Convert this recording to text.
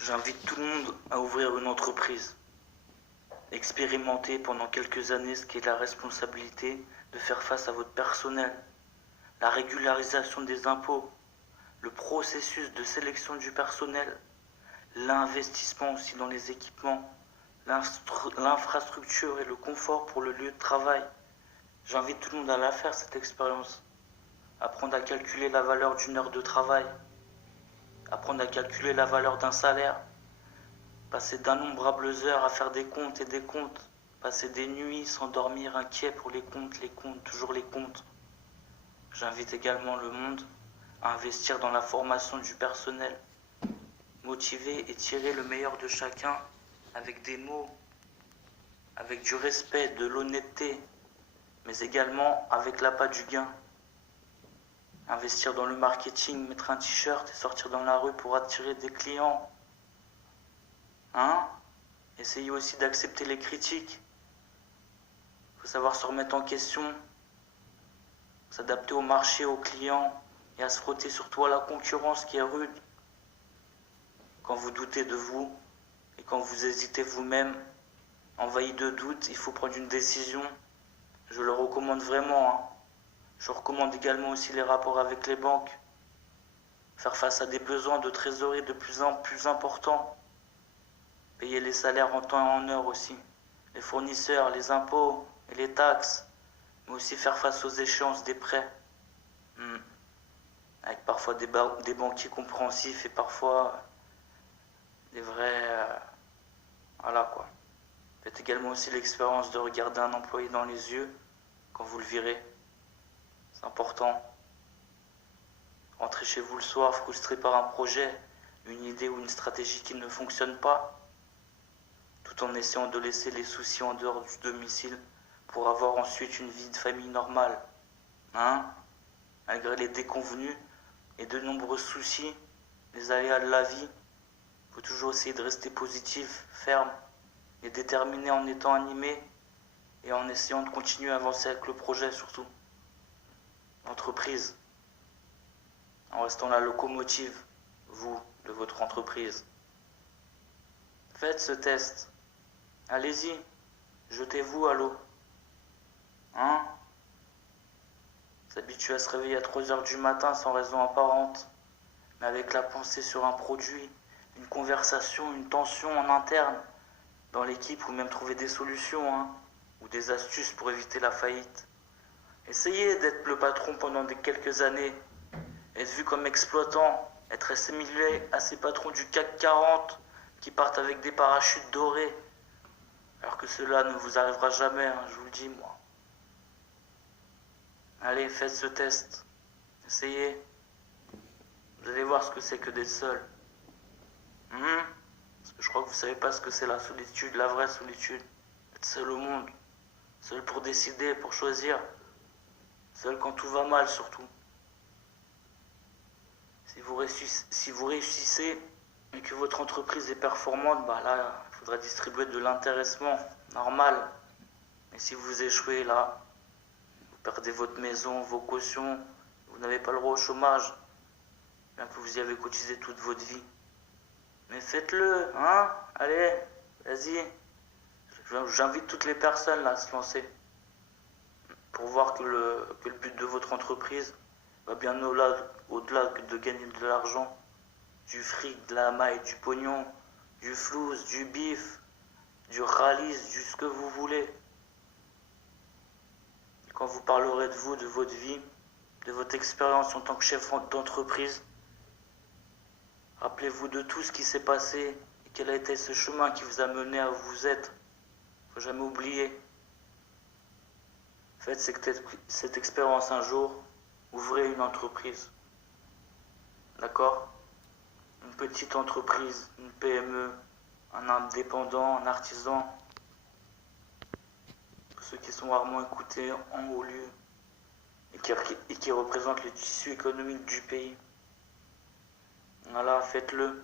J'invite tout le monde à ouvrir une entreprise. Expérimentez pendant quelques années ce qu'est la responsabilité de faire face à votre personnel, la régularisation des impôts, le processus de sélection du personnel, l'investissement aussi dans les équipements, l'infrastructure et le confort pour le lieu de travail. J'invite tout le monde à la faire, cette expérience. Apprendre à calculer la valeur d'une heure de travail, apprendre à calculer la valeur d'un salaire, passer d'innombrables heures à faire des comptes et des comptes, passer des nuits sans dormir, inquiet pour les comptes, toujours les comptes. J'invite également le monde à investir dans la formation du personnel, motiver et tirer le meilleur de chacun avec des mots, avec du respect, de l'honnêteté, mais également avec l'appât du gain. Investir dans le marketing, mettre un t-shirt et sortir dans la rue pour attirer des clients. Essayez aussi d'accepter les critiques. Il faut savoir se remettre en question, s'adapter au marché, aux clients et à se frotter surtout à la concurrence qui est rude. Quand vous doutez de vous et quand vous hésitez vous-même, envahi de doutes, il faut prendre une décision. Je le recommande vraiment. Je recommande également aussi les rapports avec les banques. Faire face à des besoins de trésorerie de plus en plus importants. Payer les salaires en temps et en heure aussi. Les fournisseurs, les impôts et les taxes. Mais aussi faire face aux échéances des prêts. Avec parfois des banquiers compréhensifs et parfois des vrais... voilà quoi. Faites également aussi l'expérience de regarder un employé dans les yeux quand vous le virez. C'est important. Rentrez chez vous le soir frustré par un projet, une idée ou une stratégie qui ne fonctionne pas, tout en essayant de laisser les soucis en dehors du domicile pour avoir ensuite une vie de famille normale. Malgré les déconvenus et de nombreux soucis, les aléas de la vie, il faut toujours essayer de rester positif, ferme et déterminé en étant animé et en essayant de continuer à avancer avec le projet surtout. L'entreprise, en restant la locomotive, vous, de votre entreprise. Faites ce test. Allez-y, jetez-vous à l'eau. S'habituer à se réveiller à 3 heures du matin sans raison apparente, mais avec la pensée sur un produit, une conversation, une tension en interne, dans l'équipe ou même trouver des solutions, ou des astuces pour éviter la faillite. Essayez d'être le patron pendant quelques années, être vu comme exploitant, être assimilé à ces patrons du CAC 40 qui partent avec des parachutes dorés, alors que cela ne vous arrivera jamais, je vous le dis moi. Allez, faites ce test, essayez, vous allez voir ce que c'est que d'être seul. Parce que je crois que vous savez pas ce que c'est la solitude, la vraie solitude. Être seul au monde, seul pour décider, pour choisir, seul quand tout va mal surtout. Si vous réussissez et que votre entreprise est performante, là, il faudra distribuer de l'intéressement normal. Mais si vous échouez là, vous perdez votre maison, vos cautions, vous n'avez pas le droit au chômage, bien que vous y avez cotisé toute votre vie. Mais faites-le, allez, vas-y. J'invite toutes les personnes là à se lancer pour voir que le but de votre entreprise va bien au-delà de gagner de l'argent, du fric, de la maille, du pognon, du flouze, du bif, du ralice, du ce que vous voulez. Quand vous parlerez de vous, de votre vie, de votre expérience en tant que chef d'entreprise, rappelez-vous de tout ce qui s'est passé et quel a été ce chemin qui vous a mené à où vous êtes. Il ne faut jamais oublier. Faites cette expérience un jour, ouvrez une entreprise. D'accord ? Une petite entreprise, une PME, un indépendant, un artisan. Pour ceux qui sont rarement écoutés en haut lieu et qui représentent le tissu économique du pays. Voilà, faites-le.